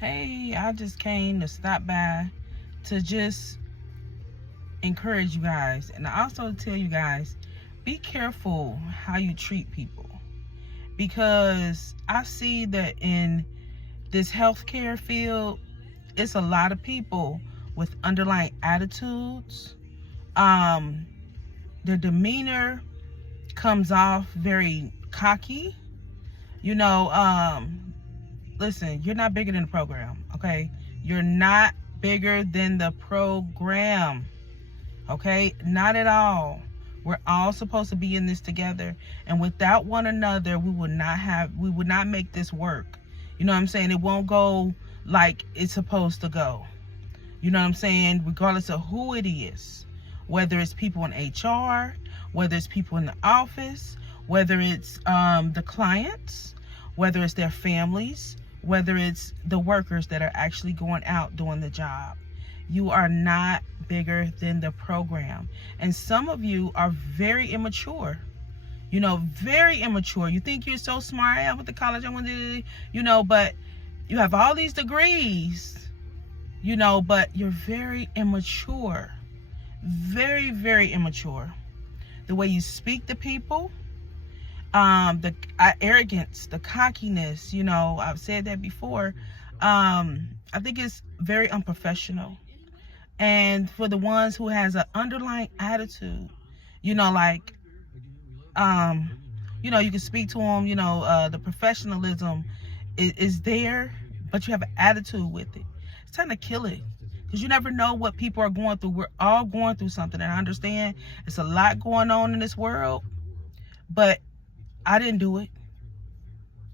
Hey, I just came to stop by to just encourage you guys and also tell you guys be careful how you treat people, because I see that in this healthcare field, it's a lot of people with underlying attitudes. Um, their demeanor comes off very cocky. You know, listen, you're not bigger than the program, okay? You're not bigger than the program, okay? Not at all. We're all supposed to be in this together, and without one another, we would not make this work. You know what I'm saying? It won't go like it's supposed to go. You know what I'm saying? Regardless of who it is, whether it's people in HR, whether it's people in the office, whether it's the clients, whether it's their families, whether it's the workers that are actually going out doing the job. You are not bigger than the program. And some of you are very immature. You know, very immature. You think you're so smart. I went to college, I went to, but you have all these degrees, but you're very immature. Very, very immature. The way you speak to people, the arrogance, the cockiness, I've said that before. I think it's very unprofessional. And for the ones who has an underlying attitude, like, you can speak to them, the professionalism is there, but you have an attitude with it. It's time to kill it, because you never know what people are going through. We're all going through something, and I understand it's a lot going on in this world, but I didn't do it.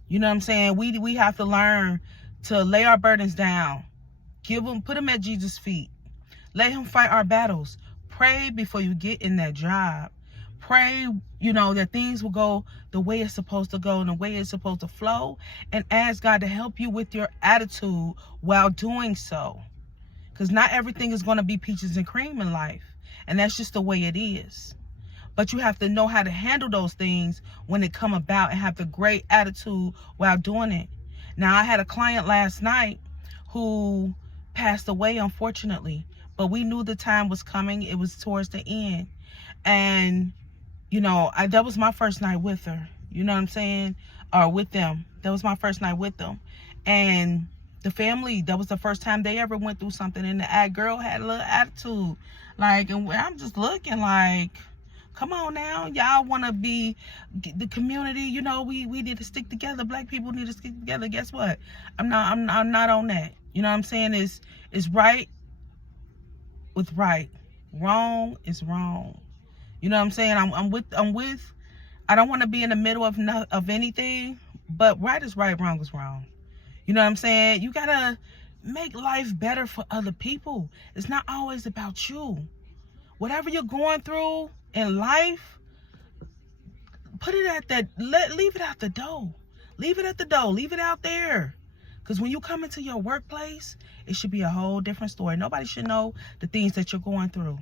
You know what I'm saying? We have to learn to lay our burdens down, put them at Jesus' feet, let him fight our battles. Pray before you get in that job. Pray, that things will go the way it's supposed to go and the way it's supposed to flow, and ask God to help you with your attitude while doing so. Because not everything is going to be peaches and cream in life, and that's just the way it is. But you have to know how to handle those things when it come about and have the great attitude while doing it. Now, I had a client last night who passed away, unfortunately, but we knew the time was coming. It was towards the end. And, that was my first night with her. You know what I'm saying? Or with them. That was my first night with them. And the family, that was the first time they ever went through something. And the girl had a little attitude. Like, and I'm just looking like, come on now, y'all want to be the community, we need to stick together. Black people need to stick together. Guess what? I'm not on that. You know what I'm saying? It's right with right. Wrong is wrong. You know what I'm saying? I'm with I don't want to be in the middle of anything, but right is right, wrong is wrong. You know what I'm saying? You got to make life better for other people. It's not always about you. Whatever you're going through in life, put it leave it out the door. Leave it at the door. Leave it out there. Because when you come into your workplace, it should be a whole different story. Nobody should know the things that you're going through.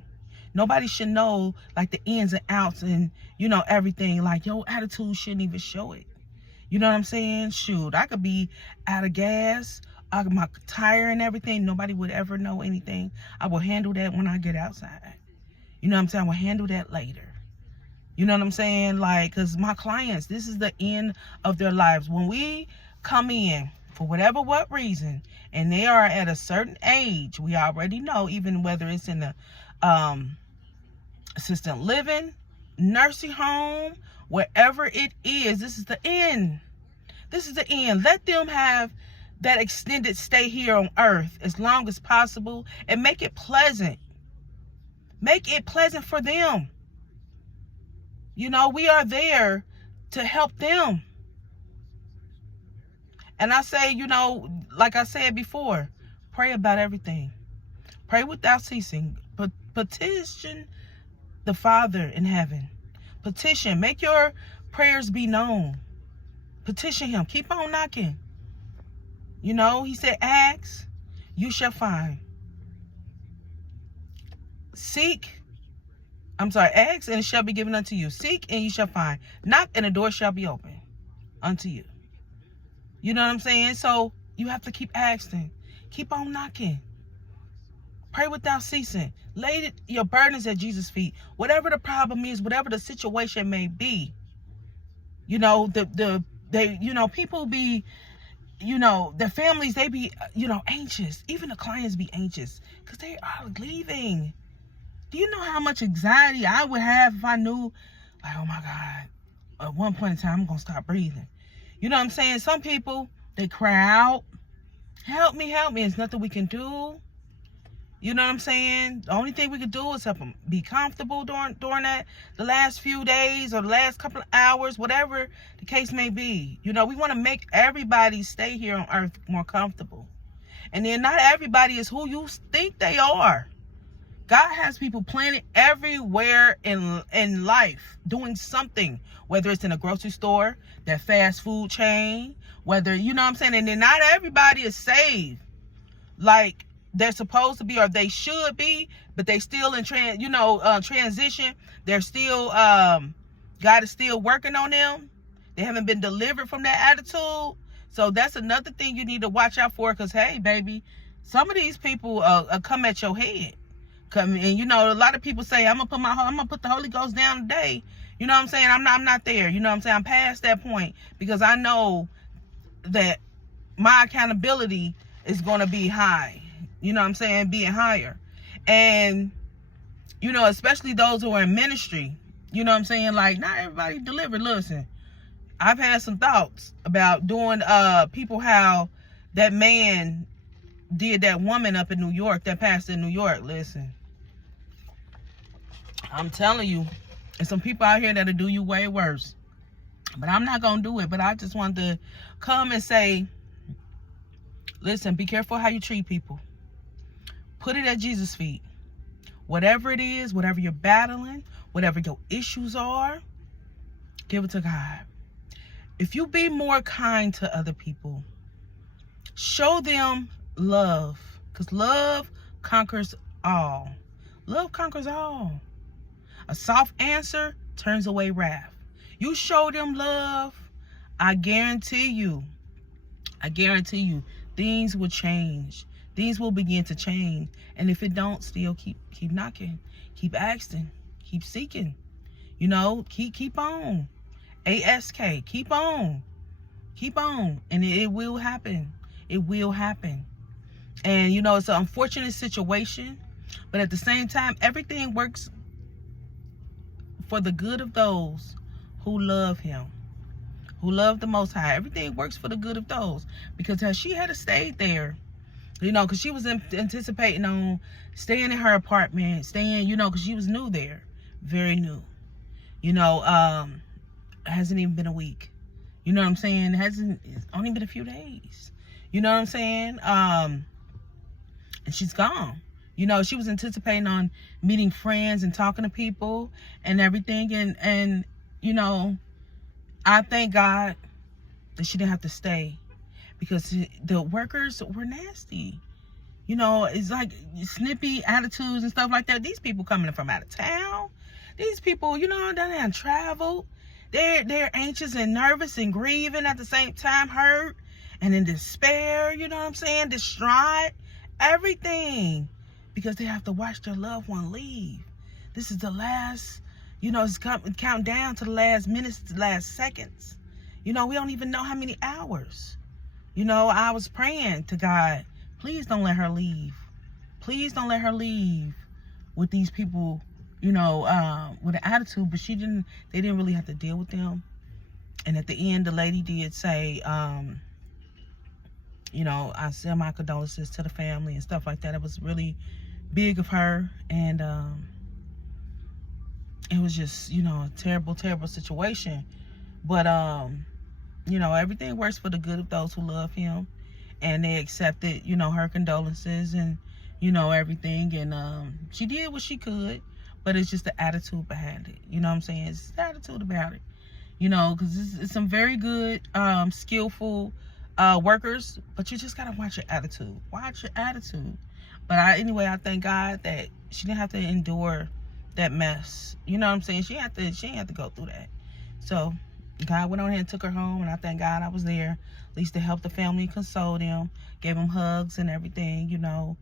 Nobody should know, like, the ins and outs and, everything. Like, your attitude shouldn't even show it. You know what I'm saying? Shoot, I could be out of gas, my tire and everything. Nobody would ever know anything. I will handle that when I get outside. You know what I'm saying? I will handle that later. You know what I'm saying? Like, because my clients, this is the end of their lives. When we come in, for what reason, and they are at a certain age, we already know, even whether it's in the assisted living, nursing home, wherever it is, this is the end. This is the end. Let them have that extended stay here on earth as long as possible, and make it pleasant. Make it pleasant for them. We are there to help them. And I say, like I said before, pray about everything. Pray without ceasing. But petition the Father in heaven. Petition. Make your prayers be known. Petition him. Keep on knocking. He said, ask, you shall find. Ask and it shall be given unto you. Seek and you shall find. Knock and the door shall be open unto you. You know what I'm saying? So, You have to keep asking. Keep on knocking. Pray without ceasing. Lay your burdens at Jesus' feet. Whatever the problem is, whatever the situation may be. You know, people be, their families, they be, anxious. Even the clients be anxious because they are leaving. Do you know how much anxiety I would have if I knew, like, oh my God, at one point in time, I'm going to stop breathing. You know what I'm saying? Some people, they cry out, help me. There's nothing we can do. You know what I'm saying? The only thing we can do is help them be comfortable during that, the last few days or the last couple of hours, whatever the case may be. We want to make everybody stay here on earth more comfortable. And then not everybody is who you think they are. God has people planted everywhere in life doing something, whether it's in a grocery store, that fast food chain, whether, you know what I'm saying? And then not everybody is saved like they're supposed to be or they should be, but they still in transition. They're still, God is still working on them. They haven't been delivered from that attitude. So that's another thing you need to watch out for, because, hey, baby, some of these people come at your head. And a lot of people say, I'm gonna put the Holy Ghost down today. You know what I'm saying? I'm not there. You know what I'm saying? I'm past that point, because I know that my accountability is going to be high. You know what I'm saying? Being higher. And, especially those who are in ministry, you know what I'm saying? Like, not everybody delivered. Listen, I've had some thoughts about doing people how that man did that woman up in New York, that pastor in New York. Listen, I'm telling you, there's some people out here that'll do you way worse. But I'm not going to do it. But I just wanted to come and say, listen, be careful how you treat people. Put it at Jesus' feet. Whatever it is, whatever you're battling, whatever your issues are, give it to God. If you be more kind to other people, show them love, because love conquers all. Love conquers all. A soft answer turns away wrath. You show them love, I guarantee you, things will change. Things will begin to change. And if it don't, still keep knocking, keep asking, keep seeking. Keep on. ASK, keep on. And it will happen. It will happen. And it's an unfortunate situation, but at the same time, everything works for the good of those who love him, who love the Most High. Everything works for the good of those, because she had to stay there, because she was anticipating on staying in her apartment, because she was new there, very new. It hasn't even been a week. You know what I'm saying? It's only been a few days. You know what I'm saying? And she's gone. She was anticipating on meeting friends and talking to people and everything. And I thank God that she didn't have to stay, because the workers were nasty. It's like snippy attitudes and stuff like that. These people coming from out of town. These people, they done traveled. They're anxious and nervous and grieving at the same time, hurt and in despair, you know what I'm saying? Distraught, everything, because they have to watch their loved one leave. This is the last, it's count down to the last minutes, the last seconds. We don't even know how many hours. I was praying to God, please don't let her leave. Please don't let her leave with these people, with an attitude. But they didn't really have to deal with them. And at the end, the lady did say, I send my condolences to the family and stuff like that. It was really big of her. And it was just, a terrible, terrible situation. But, everything works for the good of those who love him. And they accepted, her condolences and, everything. And she did what she could. But it's just the attitude behind it. You know what I'm saying? It's the attitude about it. Because it's some very good, skillful workers. But you just got to watch your attitude. Watch your attitude. But I thank God that she didn't have to endure that mess. You know what I'm saying? She didn't have to go through that. So, God went on ahead and took her home, and I thank God I was there, at least to help the family, console them, gave them hugs and everything, you know,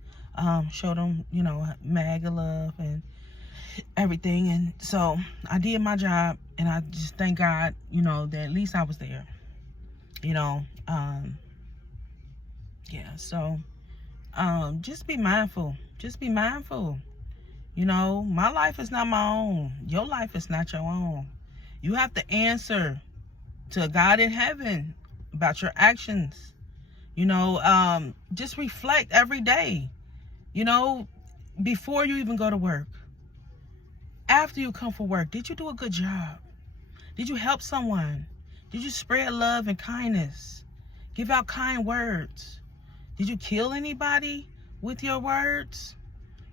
showed them, you know, MAGA love and everything. And so I did my job, and I just thank God, you know, that at least I was there, you know. Yeah, so just be mindful. Just be mindful. You know, my life is not my own. Your life is not your own. You have to answer to God in heaven about your actions. You know, just reflect every day. You know, before you even go to work, after you come from work, did you do a good job? Did you help someone? Did you spread love and kindness? Give out kind words? Did you kill anybody with your words?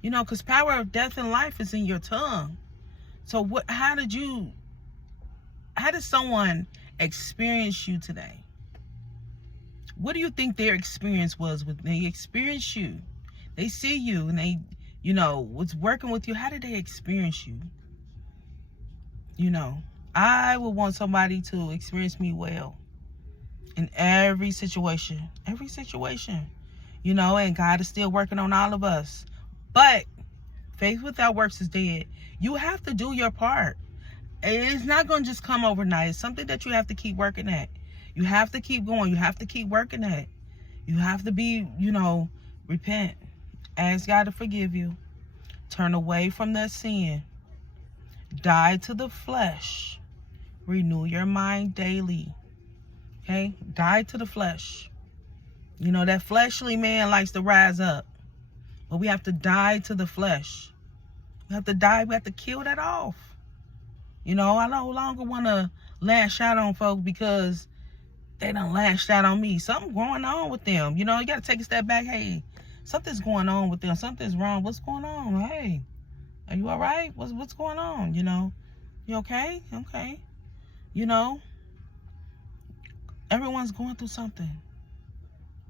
You know, because power of death and life is in your tongue. So how did someone experience you today? What do you think their experience was when they experienced you? They see you and they, you know, was working with you. How did they experience you? You know, I would want somebody to experience me well in every situation, you know, and God is still working on all of us. But faith without works is dead. You have to do your part. It's not going to just come overnight. It's something that you have to keep working at. You have to keep going. You have to keep working at. You have to be, you know, repent. Ask God to forgive you. Turn away from that sin. Die to the flesh. Renew your mind daily. Okay? Die to the flesh. You know, that fleshly man likes to rise up. But we have to die to the flesh. We have to die. We have to kill that off. You know, I no longer want to lash out on folks because they done lashed out on me. Something going on with them. You know, you got to take a step back. Hey, something's going on with them. Something's wrong. What's going on? Hey, are you all right? What's going on? You know, you okay? Okay. You know, everyone's going through something.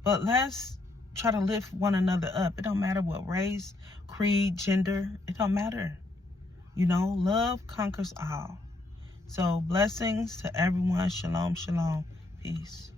But let's try to lift one another up. It don't matter what race, creed, gender. It don't matter. You know, love conquers all. So blessings to everyone. Shalom, shalom. Peace.